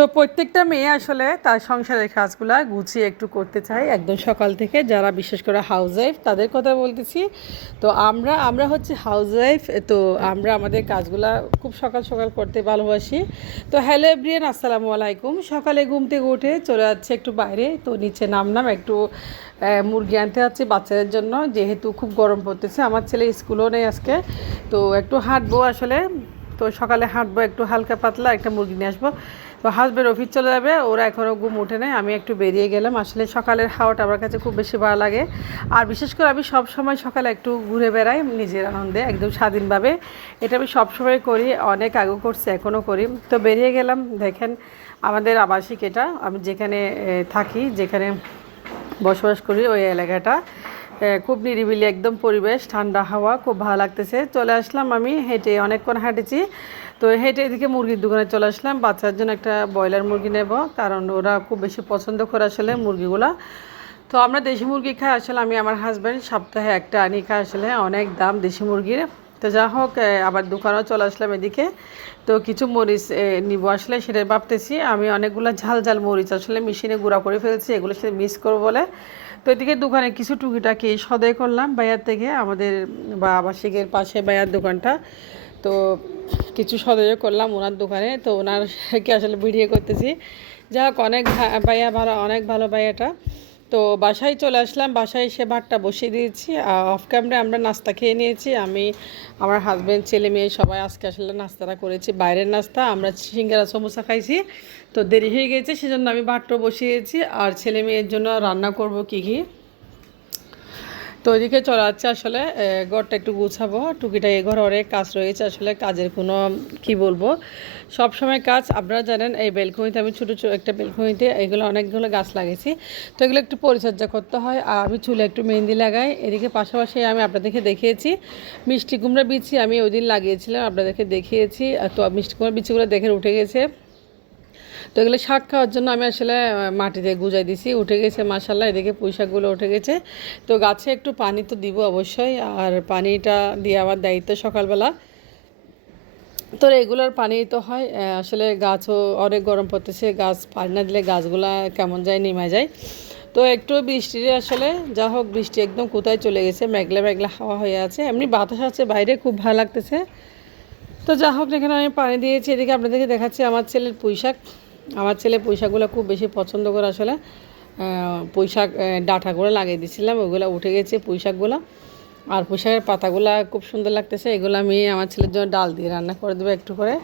তো প্রত্যেকটা মেয়ে আসলে তার সংসারের কাজগুলা গুছিয়ে একটু করতে চায় একদম সকাল থেকে, যারা বিশেষ করে হাউস ওয়াইফ তাদের কথা বলতেছি। তো আমরা হচ্ছে হাউস ওয়াইফ, তো আমরা আমাদের কাজগুলা খুব সকাল সকাল করতে ভালোবাসি। তো হ্যালো এভরিয়ান, আসসালামু আলাইকুম। সকালে ঘুম থেকে উঠে চলে যাচ্ছে একটু বাইরে, তো নিচে নামলাম একটু মুরগি আনতে যাচ্ছি বাচ্চাদের জন্য, যেহেতু খুব গরম পড়তেছে। আমার ছেলে স্কুলও নেই আজকে, তো একটু হাঁটবো আসলে। তো সকালে হাঁটবো একটু হালকা পাতলা, একটা মুরগি নিয়ে আসবো। তো হাজব্যান্ড অফিস চলে যাবে, ওরা এখনও ঘুম ওঠে নেই, আমি একটু বেরিয়ে গেলাম। আসলে সকালের হাওয়াটা আমার কাছে খুব বেশি ভালো লাগে। আর বিশেষ করে আমি সব সময় সকালে একটু ঘুরে বেড়াই নিজের আনন্দে, একদম স্বাধীনভাবে। এটা আমি সবসময় করি, অনেক আগেও করছি, এখনও করি। তো বেরিয়ে গেলাম। দেখেন আমাদের আবাসিক, এটা আমি যেখানে থাকি, যেখানে বসবাস করি, ওই এলাকাটা খুব নিরিবিলি একদম পরিবেশ, ঠান্ডা হাওয়া, খুব ভালো লাগতেছে। চলে আসলাম আমি হেঁটে, অনেকক্ষণ হাঁটেছি। তো হেঁটে এদিকে মুরগির দোকানে চলে আসলাম, বাচ্চার জন্য একটা ব্রয়লার মুরগি নেব, কারণ ওরা খুব বেশি পছন্দ করে আসলে মুরগিগুলা। তো আমরা দেশি মুরগি খাই আসলে, আমি আমার হাজব্যান্ড সপ্তাহে একটা আনি খাই। আসলে অনেক দাম দেশি মুরগির। তো যা হোক, আবার দোকানেও চলে আসলাম এদিকে। তো কিছু মরিচ নিব আসলে, সেটাই ভাবতেছি। আমি অনেকগুলো ঝাল ঝাল মরিচ আসলে মেশিনে গুঁড়া করে ফেলছি, এগুলো সাথে মিক্স করবো বলে। তো এদিকে দোকানে কিছু টুকিটাকি সদাই করলাম বাইয়ার থেকে, আমাদের বা আবাসিকের পাশে বাইয়ার দোকানটা। তো কিছু সদাইও করলাম ওনার দোকানে, তো ওনারকে আসলে ভিডিও করতেছি। যা হোক, অনেক বাইয়া ভালো, অনেক ভালো বাইয়াটা। তো বাসায় চলে আসলাম, বাসায় এসে ভাতটা বসিয়ে দিয়েছি। অফ ক্যামেরায় আমরা নাস্তা খেয়ে নিয়েছি, আমি, আমার হাজব্যান্ড, ছেলে মেয়ে সবাই আজকে আসলে নাস্তাটা করেছি, বাইরের নাস্তা। আমরা সিঙ্গারা সমোসা খাইছি, তো দেরি হয়ে গেছে, সেজন্য আমি ভাতটাও বসিয়েছি। আর ছেলে মেয়ের জন্য রান্না করব কী কী। তো ওইদিকে চলে যাচ্ছে আসলে, ঘরটা একটু গুছাবো, টুকিটা এই ঘর অনেক কাজ রয়েছে আসলে, কাজের কোনো কি বলবো, সব সময় কাজ। আপনারা জানেন এই বেলকনিতে আমি ছোটো ছোটো একটা বেলকনিতে এগুলো অনেকগুলো গাছ লাগিয়েছি, তো এগুলো একটু পরিচর্যা করতে হয়। আর আমি চুলে একটু মেহেন্দি লাগাই। এদিকে পাশাপাশি আমি আপনাদেরকে দেখিয়েছি মিষ্টি কুমড়া বিচি, আমি ওই দিন লাগিয়েছিলাম, আপনাদেরকে দেখিয়েছি। তো মিষ্টি কুমড়া বিচিগুলো দেখে উঠে গেছে। তো এগুলো শাক খাওয়ার জন্য আমি আসলে মাটিতে গুজাই দিছি, উঠে গেছে মাশাল্লাহ। এদিকে পুঁই শাকগুলো উঠে গেছে। তো গাছে একটু পানি তো দিব অবশ্যই, আর পানিটা দিয়ে আমার দায়িত্ব সকালবেলা। তো রেগুলার পানি তো হয় আসলে, গাছও অনেক গরম পড়তেছে, গাছ পানি না দিলে গাছগুলা কেমন যায়, নেমে যায়। তো একটু বৃষ্টির আসলে, যা হোক, বৃষ্টি একদম কোথায় চলে গেছে, মেঘলা মেঘলা হাওয়া হয়ে আছে, এমনি বাতাস আছে বাইরে, খুব ভালো লাগতেছে। তো যা হোক, এখানে আমি পানি দিয়েছি। এদিকে আপনাদেরকে দেখাচ্ছি আমার ছেলের পুঁই শাক। আমার ছেলে পুঁই শাকগুলো খুব বেশি পছন্দ করে আসলে। পুঁই শাক ডাঁটাগুলো লাগিয়ে দিয়েছিলাম, ওইগুলো উঠে গেছে পুঁই শাকগুলো। আর পুঁই শাকের পাতাগুলো খুব সুন্দর লাগতেছে, এগুলো আমি আমার ছেলের জন্য ডাল দিয়ে রান্না করে দেবো একটু করে,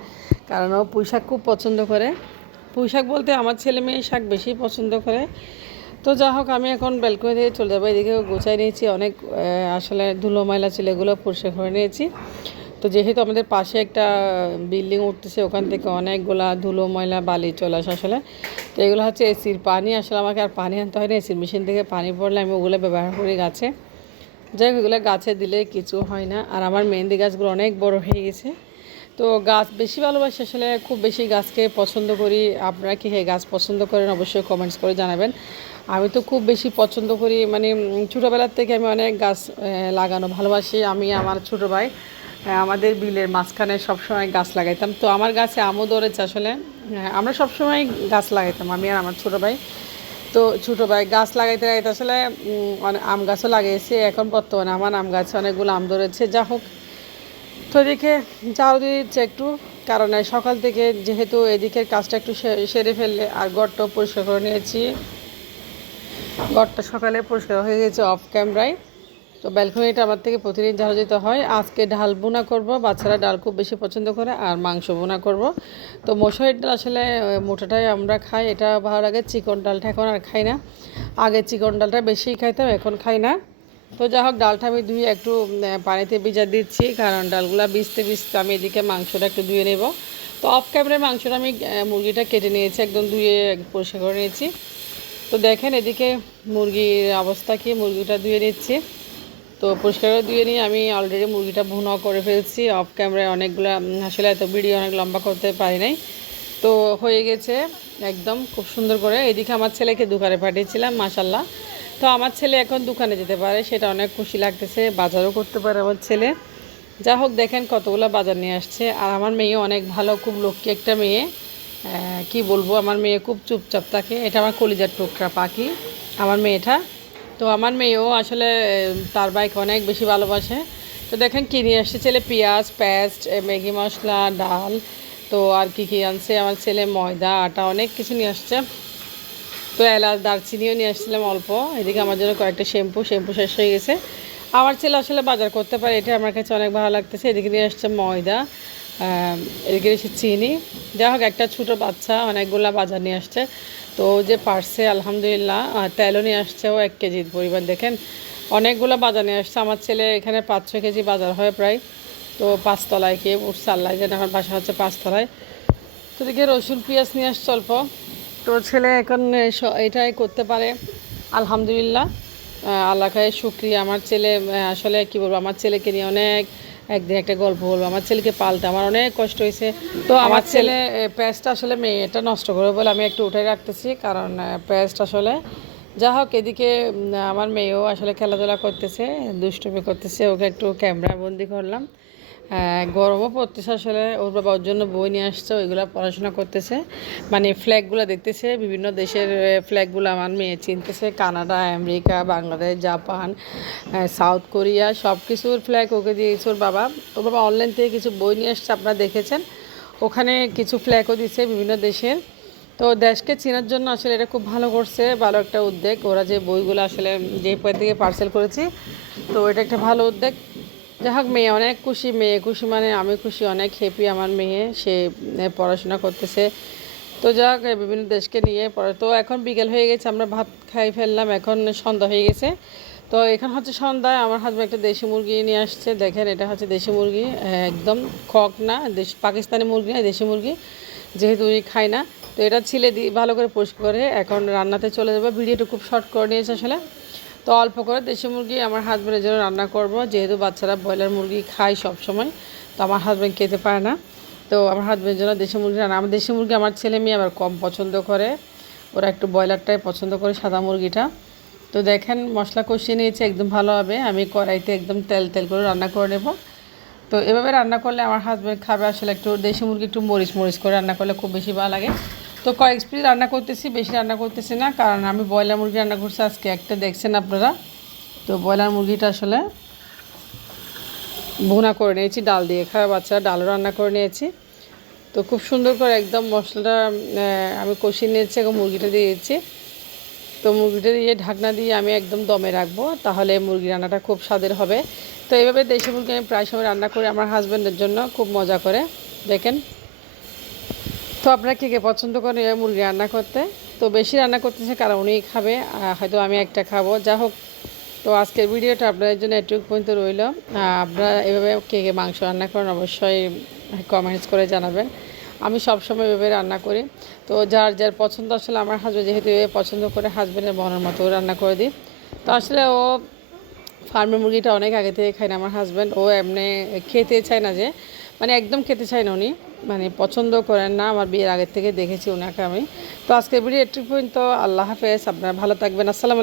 কারণ ও পুঁই শাক খুব পছন্দ করে। পুঁই শাক বলতে আমার ছেলে মেয়ে শাক বেশি পছন্দ করে। তো যা হোক, আমি এখন ব্যালকনি থেকে চলে যাবো। এদিকে গোছাই নিয়েছি অনেক, আসলে ধুলো ময়লা ছিল, এগুলো পরিষ্কার করে নিয়েছি। তো যেহেতু আমাদের পাশে একটা বিল্ডিং উঠতেছে, ওখান থেকে অনেকগুলা ধুলো ময়লা বালি চলে আসে আসলে। তো এগুলো হচ্ছে এসির পানি, আসলে আমাকে আর পানি আনতে হয় না, এসির মেশিন থেকে পানি পড়লে আমি ওগুলো ব্যবহার করি গাছে। যাই হোক, এগুলো গাছে দিলে কিছু হয় না। আর আমার মেহেন্দি গাছগুলো অনেক বড় হয়ে গেছে। তো গাছ বেশি ভালোবাসি আসলে, খুব বেশি গাছকে পছন্দ করি। আপনারা কি গাছ পছন্দ করেন অবশ্যই কমেন্টস করে জানাবেন। আমি তো খুব বেশি পছন্দ করি, মানে ছোটোবেলার থেকে আমি অনেক গাছ লাগানো ভালোবাসি। আমি, আমার ছোটো ভাই, আমাদের বিলের মাঝখানে সবসময় গাছ লাগাইতাম। তো আমার গাছে আমও ধরেছে আসলে, আমরা সবসময় গাছ লাগাইতাম, আমি আর আমার ছোটো ভাই। তো ছোটো ভাই গাছ লাগাইতে লাগাইতে আসলে অনেক আম গাছও লাগিয়েছি, এখন বর্তমানে আমার আম গাছে অনেকগুলো আম ধরেছে। যা হোক, তো এদিকে ঝাড়ু দিয়ে দিচ্ছে একটু, কারণ সকাল থেকে যেহেতু এদিকের কাজটা একটু সেরে ফেললে। আর ঘরটাও পরিষ্কার করে নিয়েছি, ঘরটা সকালে পরিষ্কার হয়ে গেছে অফ ক্যামেরায়। তো ব্যালকনিটা আমার থেকে প্রতিদিন ঝাড়ু দিতে হয়। আজকে ডাল বোনা করব, বাচ্চারা ডাল খুব বেশি পছন্দ করে, আর মাংস বোনা করব। তো মসুরির ডাল আসলে মোটাটাই আমরা খাই, এটা ভালো লাগে। চিকন ডালটা এখন আর খাই না, আগে চিকন ডালটা বেশি খাইতাম, এখন খাই না। তো যা হোক, ডালটা আমি ধুয়ে একটু পানিতে ভিজা দিচ্ছি, কারণ ডালগুলা ভিজতে ভিজতে আমি এদিকে মাংসটা একটু ধুয়ে নেব। তো অফ ক্যামেরায় মাংসটা আমি মুরগিটা কেটে নিয়েছি, একদম ধুয়ে পরিষ্কার করে নিয়েছি। তো দেখেন এদিকে মুরগির অবস্থা কি, মুরগিটা ধুয়ে নিচ্ছি। তো পরিষ্কার করে ধুয়ে নিয়ে আমি অলরেডি মুরগিটা ভুনাও করে ফেলছি অফ ক্যামেরায়। অনেকগুলো আসলে এত ভিডিও অনেক লম্বা করতে পারি নাই, তো হয়ে গেছে একদম খুব সুন্দর করে। এদিকে আমার ছেলেকে দোকানে পাঠিয়েছিলাম মাশাল্লাহ। তো আমার ছেলে এখন দোকানে যেতে পারে, সেটা অনেক খুশি লাগতেছে, বাজারও করতে পারে আমার ছেলে। যা হোক, দেখেন কতগুলো বাজার নিয়ে আসছে। আর আমার মেয়ে অনেক ভালো, খুব লক্ষ্মী একটা মেয়ে। কি বলবো, আমার মেয়ে খুব চুপচাপ থাকে। এটা আমার কলিজার টুকরা পাখি, আমার মেয়েটা। তো আমার মেয়েও আসলে তার বাইকে অনেক বেশি ভালোবাসে। তো দেখেন কী নিয়ে আসছে ছেলে, পেঁয়াজ, পেস্ট, ম্যাগি মশলা, ডাল, তো আর কি কী আনছে আমার ছেলে, ময়দা, আটা, অনেক কিছু নিয়ে আসছে। তো এলাচ, দারচিনিও নিয়ে আসছিলাম অল্প। এদিকে আমার জন্য কয়েকটা শ্যাম্পু শেষ হয়ে গেছে। আমার ছেলে আসলে বাজার করতে পারে, এটা আমার কাছে অনেক ভালো লাগতেছে। এদিকে নিয়ে আসছে ময়দা, এদিকে এসে চিনি। যাই হোক, একটা ছোটো বাচ্চা অনেকগুলা বাজার নিয়ে আসছে। তো ও যে পারছে আলহামদুলিল্লাহ। তেলও নিয়ে আসছে ও 1 কেজির পরিমাণ। দেখেন অনেকগুলো বাজার নিয়ে আসছে আমার ছেলে। এখানে 5-6 কেজি বাজার হয় প্রায়। তো 5 তলায় কে উঠছে আল্লাহ জানে, আমার বাসা হচ্ছে 5 তলায়। তো এদিকে রসুন পেঁয়াজ নিয়ে আসছে অল্প। তো ছেলে এখন এটাই করতে পারে আলহামদুলিল্লাহ। আল্লাহ খায় শুক্রিয়া। আমার ছেলে আসলে কি বলবো, আমার ছেলেকে নিয়ে অনেক, একদিন একটা গল্প বলবো। আমার ছেলেকে পালতে আমার অনেক কষ্ট হয়েছে। তো আমার ছেলে পেস্টটা আসলে মেয়েটা নষ্ট করে বলে আমি একটু উঠে রাখতেছি, কারণ পেস্ট আসলে যা হোক। এদিকে আমার মেয়েও আসলে খেলাধুলা করতেছে, দুষ্টুমি করতেছে, ওকে একটু ক্যামেরা বন্দি করলাম। গরমও পড়তেছে আসলে। ওর বাবা ওর জন্য বই নিয়ে আসছে, ওইগুলো পড়াশোনা করতেছে, মানে ফ্ল্যাগগুলো দেখতেছে, বিভিন্ন দেশের ফ্ল্যাগগুলো আমার মেয়ে চিনতেছে। Canada, America, Bangladesh, Japan, South Korea, সব কিছুর ফ্ল্যাগ ওকে দিয়েছে ওর বাবা। ওর বাবা অনলাইন থেকে কিছু বই নিয়ে আসছে, আপনারা দেখেছেন। ওখানে কিছু ফ্ল্যাগও দিচ্ছে বিভিন্ন দেশের। তো দেশকে চেনার জন্য আসলে এটা খুব ভালো করছে, ভালো একটা উদ্যোগ। ওরা যে বইগুলো আসলে যে থেকে পার্সেল করেছি, তো এটা একটা ভালো উদ্যোগ। যাই হোক, মেয়ে অনেক খুশি, মেয়ে খুশি মানে আমি খুশি, অনেক হ্যাপি আমার মেয়ে। সে পড়াশোনা করতেছে। তো যাক, বিভিন্ন দেশকে নিয়ে পড়ে। তো এখন বিকেল হয়ে গেছে, আমরা ভাত খাই ফেললাম, এখন সন্ধ্যা হয়ে গেছে। তো এখন হচ্ছে সন্ধ্যায় আমার হাজব্যান্ড একটা দেশি মুরগি নিয়ে আসছে। দেখেন এটা হচ্ছে দেশি মুরগি, একদম কক না, পাকিস্তানি মুরগি না, দেশি মুরগি, যেহেতু উনি খায় না। তো এটা ছিলে দিই ভালো করে পরিষ্কার করে এখন রান্নাতে চলে যাবো। ভিডিওটা খুব শর্ট করে নিয়েছে আসলে। তো অল্প করে দেশি মুরগি আমার হাজব্যান্ডের জন্য রান্না করব, যেহেতু বাচ্চারা ব্রয়লার মুরগি খায় সব সময়। তো আমার হাজব্যান্ড খেতে পারে না। তো আমার হাজব্যান্ডের জন্য দেশি মুরগি রান্না। আমার দেশি মুরগি আমার ছেলে মেয়ে আবার কম পছন্দ করে, ওরা একটু ব্রয়লারটাই পছন্দ করে, সাদা মুরগিটা। তো দেখেন মশলা কষিয়ে নিয়েছি একদম ভালোভাবে। আমি কড়াইতে একদম তেল তেল করে রান্না করে নেব। তো এভাবে রান্না করলে আমার হাজব্যান্ড খাবে আসলে। একটু দেশি মুরগি একটু মরিচ মরিচ করে রান্না করলে খুব বেশি ভালো লাগে। তো কয়েক পিস রান্না করতেছি, বেশি রান্না করতেছি না, কারণ আমি ব্রয়লার মুরগি রান্না করছি আজকে, একটা দেখছেন আপনারা। তো ব্রয়লার মুরগিটা আসলে ভুনা করে নিয়েছি, ডাল দিয়ে খাওয়া বাচ্চারা, ডালও রান্না করে নিয়েছি। তো খুব সুন্দর করে একদম মশলাটা আমি কষিয়ে নিয়েছি এবং মুরগিটা দিয়েছি। তো মুরগিটা দিয়ে ঢাকনা দিয়ে আমি একদম দমে রাখবো, তাহলে মুরগি রান্নাটা খুব স্বাদের হবে। তো এইভাবে দেশি মুরগি আমি প্রায় সময় রান্না করি আমার হাজব্যান্ডের জন্য, খুব মজা করে। দেখেন, তো আপনারা কে কে পছন্দ করেন এভাবে মুরগি রান্না করতে? তো বেশি রান্না করতেছে কারণ উনিই খাবে, হয়তো আমি একটা খাবো, যা হোক। তো আজকের ভিডিওটা আপনাদের জন্য এটুকু পর্যন্ত রইল। আপনারা এভাবে কে কে মাংস রান্না করেন অবশ্যই কমেন্টস করে জানাবেন। আমি সবসময় এভাবে রান্না করি। তো যার যার পছন্দ আসলে, আমার হাজব্যান্ড যেহেতু এভাবে পছন্দ করে, হাজব্যান্ডের মনের মতো রান্না করে দিই। তো আসলে ও ফার্মের মুরগিটা অনেক আগে থেকে খায় না আমার হাজব্যান্ড। ও এমনি খেতে চায় না, যে মানে একদম খেতে চায় না উনি, মানে পছন্দ করেন না। আমার বিয়ের আগের থেকে দেখেছি ওনাকে আমি। তো আজকের ভিডিও একটু পর্যন্ত। আল্লাহ হাফেজ, আপনারা ভালো থাকবেন। আসসালামু আলাইকুম।